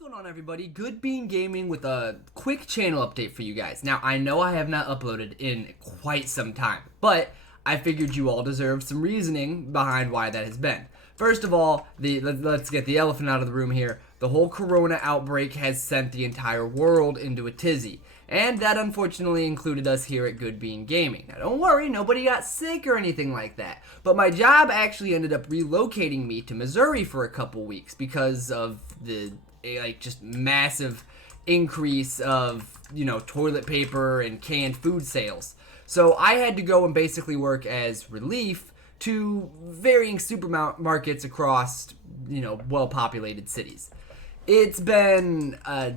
going on, everybody? Good Bean Gaming with a quick channel update for you guys. Now, I know I have not uploaded in quite some time, but I figured you all deserve some reasoning behind why that has been. First of all, let's get the elephant out of the room here. The whole corona outbreak has sent the entire world into a tizzy, and that unfortunately included us here at Good Bean Gaming. Now, don't worry, nobody got sick or anything like that, but my job actually ended up relocating me to Missouri for a couple weeks because of the just massive increase of, toilet paper and canned food sales. So I had to go and basically work as relief to varying supermarkets across, well-populated cities. It's been a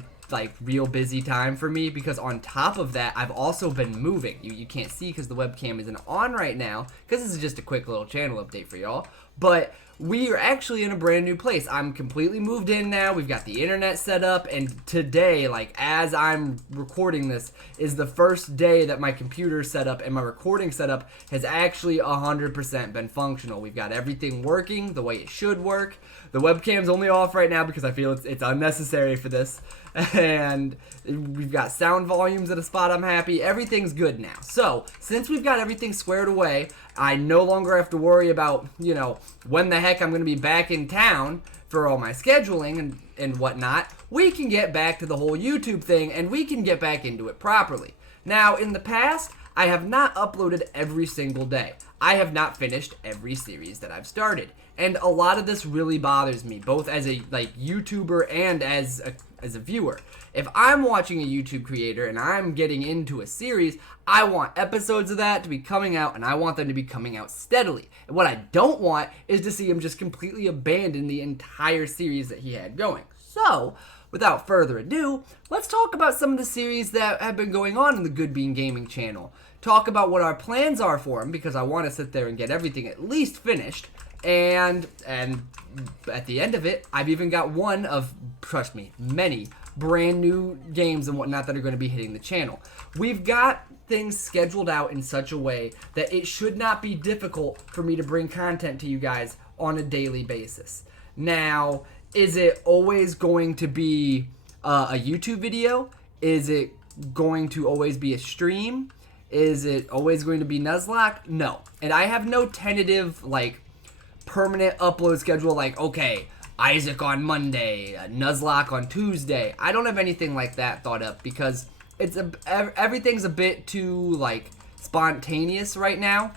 real busy time for me because on top of that, I've also been moving. You can't see because the webcam isn't on right now because this is just a quick little channel update for y'all. But we are actually in a brand new place. I'm completely moved in now. We've got the internet set up, and today, as I'm recording this, is the first day that my computer setup and my recording setup has actually 100% been functional. We've got everything working the way it should work. The webcam's only off right now because I feel it's unnecessary for this. And we've got sound volumes at a spot I'm happy. Everything's good now. So, since we've got everything squared away, I no longer have to worry about, when the heck I'm going to be back in town for all my scheduling and whatnot. We can get back to the whole YouTube thing, and we can get back into it properly. Now, in the past, I have not uploaded every single day. I have not finished every series that I've started. And a lot of this really bothers me, both as a YouTuber and as a viewer. If I'm watching a YouTube creator and I'm getting into a series, I want episodes of that to be coming out, and I want them to be coming out steadily. And what I don't want is to see him just completely abandon the entire series that he had going. So, without further ado, let's talk about some of the series that have been going on in the Good Bean Gaming channel. Talk about what our plans are for them, because I want to sit there and get everything at least finished. And at the end of it, I've even got one of, trust me, many brand new games and whatnot that are going to be hitting the channel. We've got things scheduled out in such a way that it should not be difficult for me to bring content to you guys on a daily basis. Now, is it always going to be a YouTube video? Is it going to always be a stream? Is it always going to be Nuzlocke? No. And I have no tentative, permanent upload schedule okay, Isaac on Monday, Nuzlocke on Tuesday. I don't have anything like that thought up because everything's a bit too spontaneous right now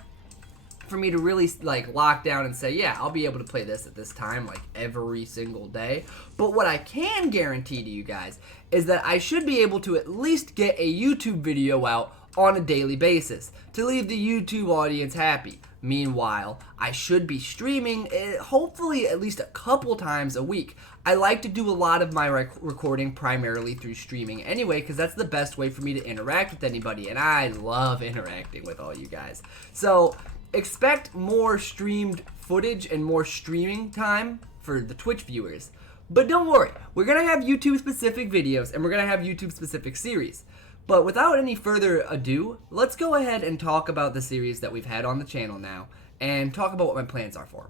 for me to really lock down and say, yeah, I'll be able to play this at this time every single day. But what I can guarantee to you guys is that I should be able to at least get a YouTube video out on a daily basis to leave the YouTube audience happy. Meanwhile, I should be streaming hopefully at least a couple times a week. I like to do a lot of my recording primarily through streaming anyway, because that's the best way for me to interact with anybody, and I love interacting with all you guys. So expect more streamed footage and more streaming time for the Twitch viewers. But don't worry, we're going to have YouTube specific videos and we're going to have YouTube specific series. But without any further ado, let's go ahead and talk about the series that we've had on the channel now, and talk about what my plans are for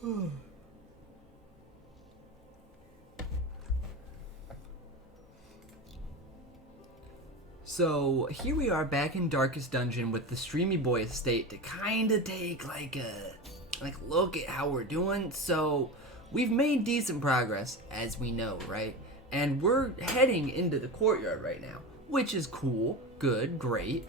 them. So, here we are back in Darkest Dungeon with the Streamy Boy estate to kinda take a look at how we're doing. So, we've made decent progress, as we know, right? And we're heading into the courtyard right now, which is cool, good, great,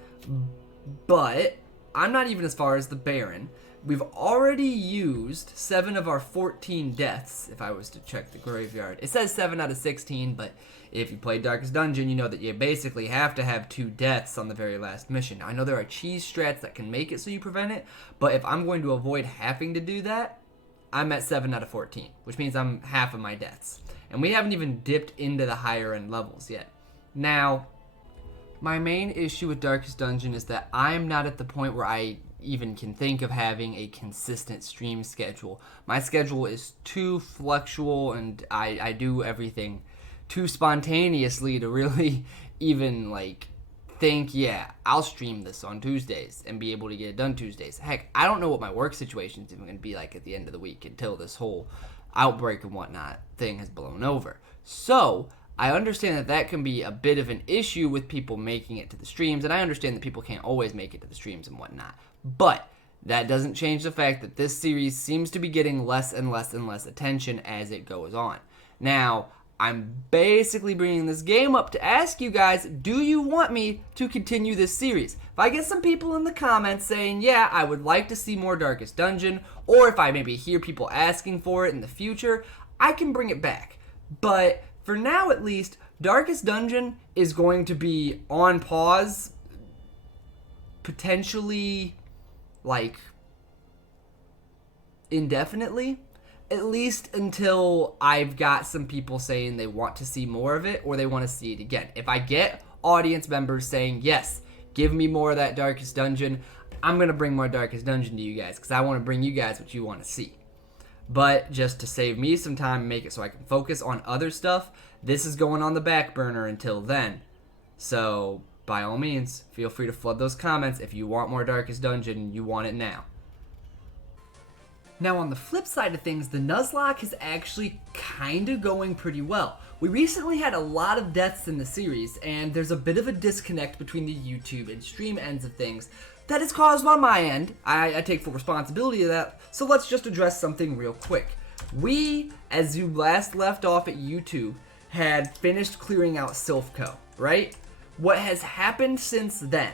but I'm not even as far as the Baron. We've already used 7 of our 14 deaths, if I was to check the graveyard. It says 7 out of 16, but if you play Darkest Dungeon, you know that you basically have to have 2 deaths on the very last mission. Now, I know there are cheese strats that can make it so you prevent it, but if I'm going to avoid having to do that, I'm at 7 out of 14, which means I'm half of my deaths. And we haven't even dipped into the higher end levels yet. Now, my main issue with Darkest Dungeon is that I'm not at the point where I even can think of having a consistent stream schedule. My schedule is too fluctual, and I do everything too spontaneously to really even think, yeah, I'll stream this on Tuesdays and be able to get it done Tuesdays. Heck, I don't know what my work situation is even going to be like at the end of the week until this whole outbreak and whatnot thing has blown over. So I understand that that can be a bit of an issue with people making it to the streams, and I understand that people can't always make it to the streams and whatnot. But that doesn't change the fact that this series seems to be getting less and less and less attention as it goes on. Now, I'm basically bringing this game up to ask you guys, do you want me to continue this series? If I get some people in the comments saying, yeah, I would like to see more Darkest Dungeon, or if I maybe hear people asking for it in the future, I can bring it back. But for now, at least, Darkest Dungeon is going to be on pause, potentially, like, indefinitely. At least until I've got some people saying they want to see more of it or they want to see it again. If I get audience members saying, yes, give me more of that Darkest Dungeon, I'm going to bring more Darkest Dungeon to you guys because I want to bring you guys what you want to see. But just to save me some time and make it so I can focus on other stuff, this is going on the back burner until then. So, by all means, feel free to flood those comments if you want more Darkest Dungeon and you want it now. Now, on the flip side of things, the Nuzlocke is actually kind of going pretty well. We recently had a lot of deaths in the series, and there's a bit of a disconnect between the YouTube and stream ends of things that is caused on my end. I take full responsibility of that, so let's just address something real quick. We, as you last left off at YouTube, had finished clearing out Silphco, right? What has happened since then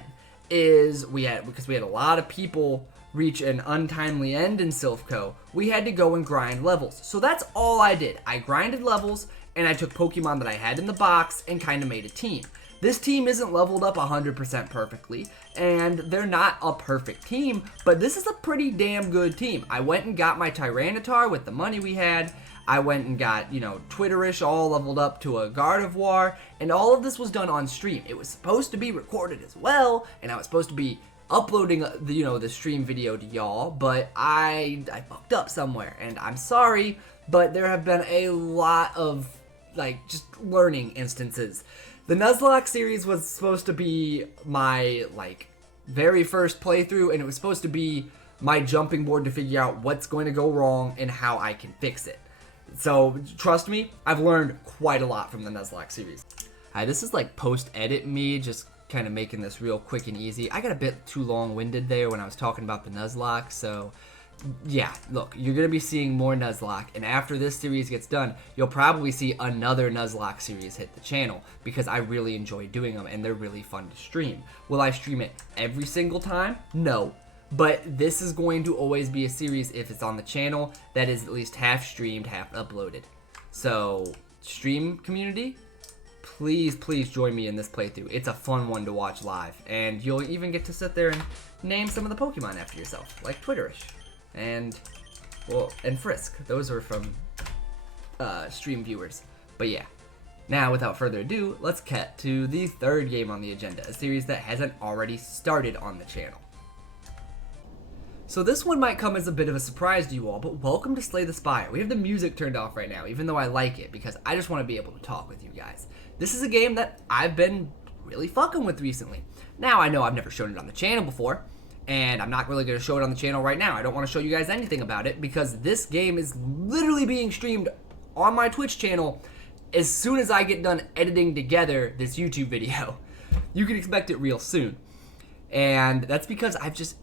is because we had a lot of people reach an untimely end in Silphco, we had to go and grind levels. So that's all I did. I grinded levels, and I took Pokemon that I had in the box and kind of made a team. This team isn't leveled up 100% perfectly, and they're not a perfect team, but this is a pretty damn good team. I went and got my Tyranitar with the money we had. I went and got, Twitterish all leveled up to a Gardevoir, and all of this was done on stream. It was supposed to be recorded as well, and I was supposed to be uploading the stream video to y'all, but I fucked up somewhere, and I'm sorry, but there have been a lot of just learning instances. The Nuzlocke series was supposed to be my very first playthrough, and it was supposed to be my jumping board to figure out what's going to go wrong and how I can fix it. So trust me, I've learned quite a lot from the Nuzlocke series. Hi, this is post-edit me, just kind of making this real quick and easy. I got a bit too long-winded there when I was talking about the Nuzlocke, so yeah, look, you're going to be seeing more Nuzlocke, and after this series gets done, you'll probably see another Nuzlocke series hit the channel, because I really enjoy doing them, and they're really fun to stream. Will I stream it every single time? No. But this is going to always be a series, if it's on the channel, that is at least half streamed, half uploaded. So, stream community, please join me in this playthrough. It's a fun one to watch live, and you'll even get to sit there and name some of the Pokemon after yourself, like Twitterish, and Frisk. Those are from stream viewers. But yeah, now without further ado, let's get to the third game on the agenda, a series that hasn't already started on the channel. So this one might come as a bit of a surprise to you all, but welcome to Slay the Spire. We have the music turned off right now, even though I like it, because I just want to be able to talk with you guys. This is a game that I've been really fucking with recently. Now, I know I've never shown it on the channel before, and I'm not really going to show it on the channel right now. I don't want to show you guys anything about it, because this game is literally being streamed on my Twitch channel as soon as I get done editing together this YouTube video. You can expect it real soon. And that's because I've just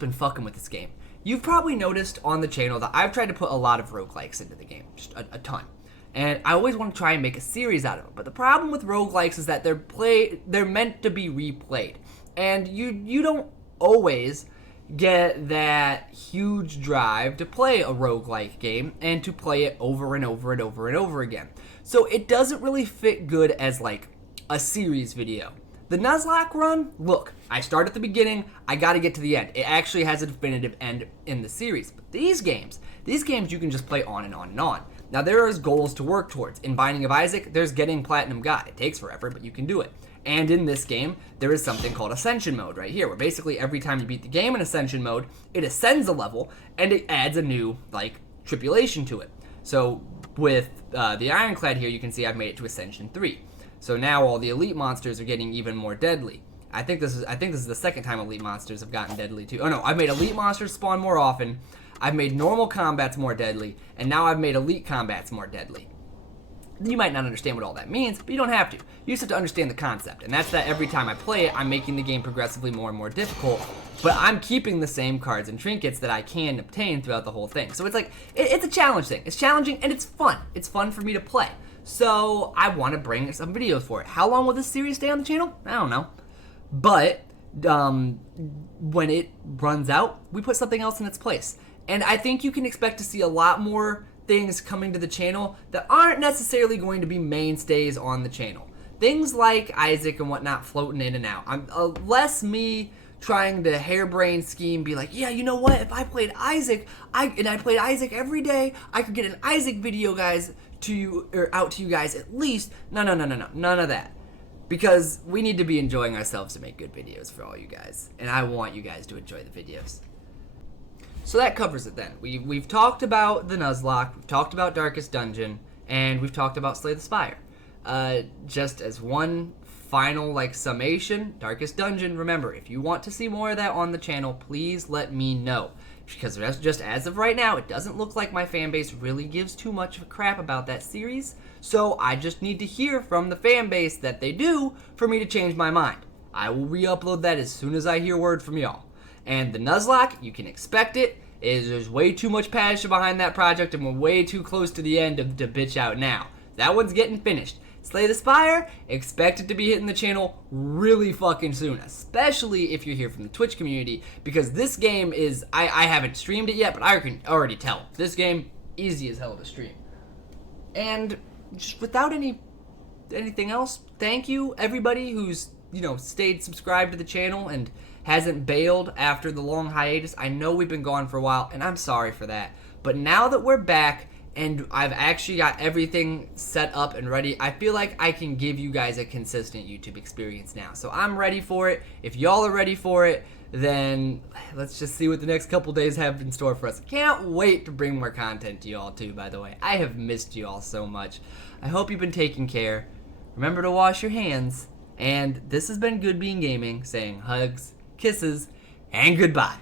been fucking with this game. You've probably noticed on the channel that I've tried to put a lot of roguelikes into the game, just a ton. And I always want to try and make a series out of them. But the problem with roguelikes is that they're meant to be replayed. And you don't always get that huge drive to play a roguelike game and to play it over and over and over and over again. So it doesn't really fit good as a series video. The Nuzlocke run, look, I start at the beginning, I gotta get to the end. It actually has a definitive end in the series. But these games you can just play on and on and on. Now there is goals to work towards. In Binding of Isaac, there's getting Platinum God. It takes forever, but you can do it. And in this game, there is something called Ascension Mode right here, where basically every time you beat the game in Ascension Mode, it ascends a level, and it adds a new, tripulation to it. So with the Ironclad here, you can see I've made it to Ascension 3. So now all the elite monsters are getting even more deadly. I think this is the second time elite monsters have gotten deadly too. Oh no, I've made elite monsters spawn more often, I've made normal combats more deadly, and now I've made elite combats more deadly. You might not understand what all that means, but you don't have to. You just have to understand the concept, and that's that every time I play it, I'm making the game progressively more and more difficult, but I'm keeping the same cards and trinkets that I can obtain throughout the whole thing. So it's like, it's a challenge thing. It's challenging, and it's fun. It's fun for me to play. So I want to bring some videos for it. How long will this series stay on the channel? I don't know. But when it runs out, we put something else in its place. And I think you can expect to see a lot more things coming to the channel that aren't necessarily going to be mainstays on the channel. Things like Isaac and whatnot floating in and out. I'm less me trying to harebrained scheme, be like, yeah, you know what? If I played Isaac, I played Isaac every day, I could get an Isaac video, guys, to you or out to you guys at least. No, none of that. Because we need to be enjoying ourselves to make good videos for all you guys, and I want you guys to enjoy the videos. So that covers it then. We've talked about the Nuzlocke, we've talked about Darkest Dungeon, and we've talked about Slay the Spire. Just as one final summation, Darkest Dungeon, remember, if you want to see more of that on the channel, please let me know. Because just as of right now, it doesn't look like my fan base really gives too much of a crap about that series, so I just need to hear from the fan base that they do for me to change my mind. I will re-upload that as soon as I hear word from y'all. And the Nuzlocke, you can expect it. There's way too much passion behind that project, and we're way too close to the end to bitch out now. That one's getting finished. Slay the Spire, expect it to be hitting the channel really fucking soon, especially if you're here from the Twitch community, because this game is, I haven't streamed it yet, but I can already tell. This game, easy as hell to stream. And just without anything else, thank you everybody who's, stayed subscribed to the channel and hasn't bailed after the long hiatus. I know we've been gone for a while, and I'm sorry for that. But now that we're back, and I've actually got everything set up and ready, I feel like I can give you guys a consistent YouTube experience now. So I'm ready for it. If y'all are ready for it, then let's just see what the next couple days have in store for us. Can't wait to bring more content to y'all too, by the way. I have missed y'all so much. I hope you've been taking care. Remember to wash your hands. And this has been Good Being Gaming, saying hugs, kisses, and goodbye.